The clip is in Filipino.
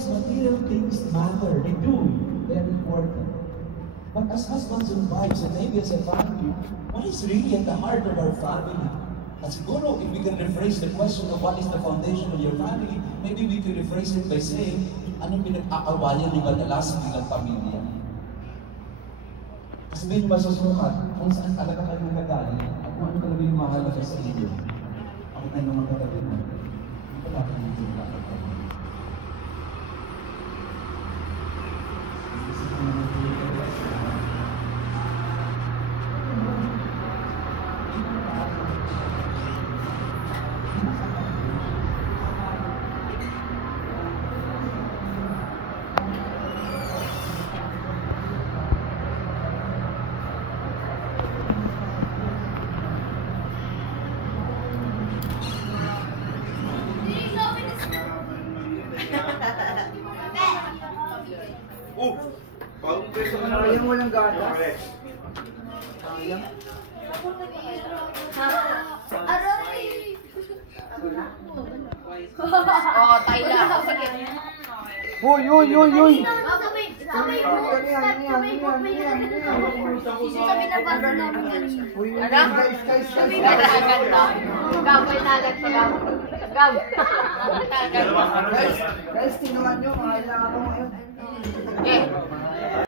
yes, material things matter. They do. They are important. But as husbands and wives, and maybe as a family, what is really at the heart of our family? At siguro, if we can rephrase the question of what is the foundation of your family, maybe we could rephrase it by saying, anong pinag-aawayan niyo madalas bilang pamilya? Kasi may masusukat kung saan talaga kayo nagagaling at kung ano talaga yung mahalaga sa inyo. Ako tayo naman katabi mo. Ito natin yung tinatapos. Sayang walang gatas. Sayang. Aray! Oh, tayo lang. Uy, uy, uy, uy! Guys, tinuhan nyo, makailangan ko ngayon. Eh,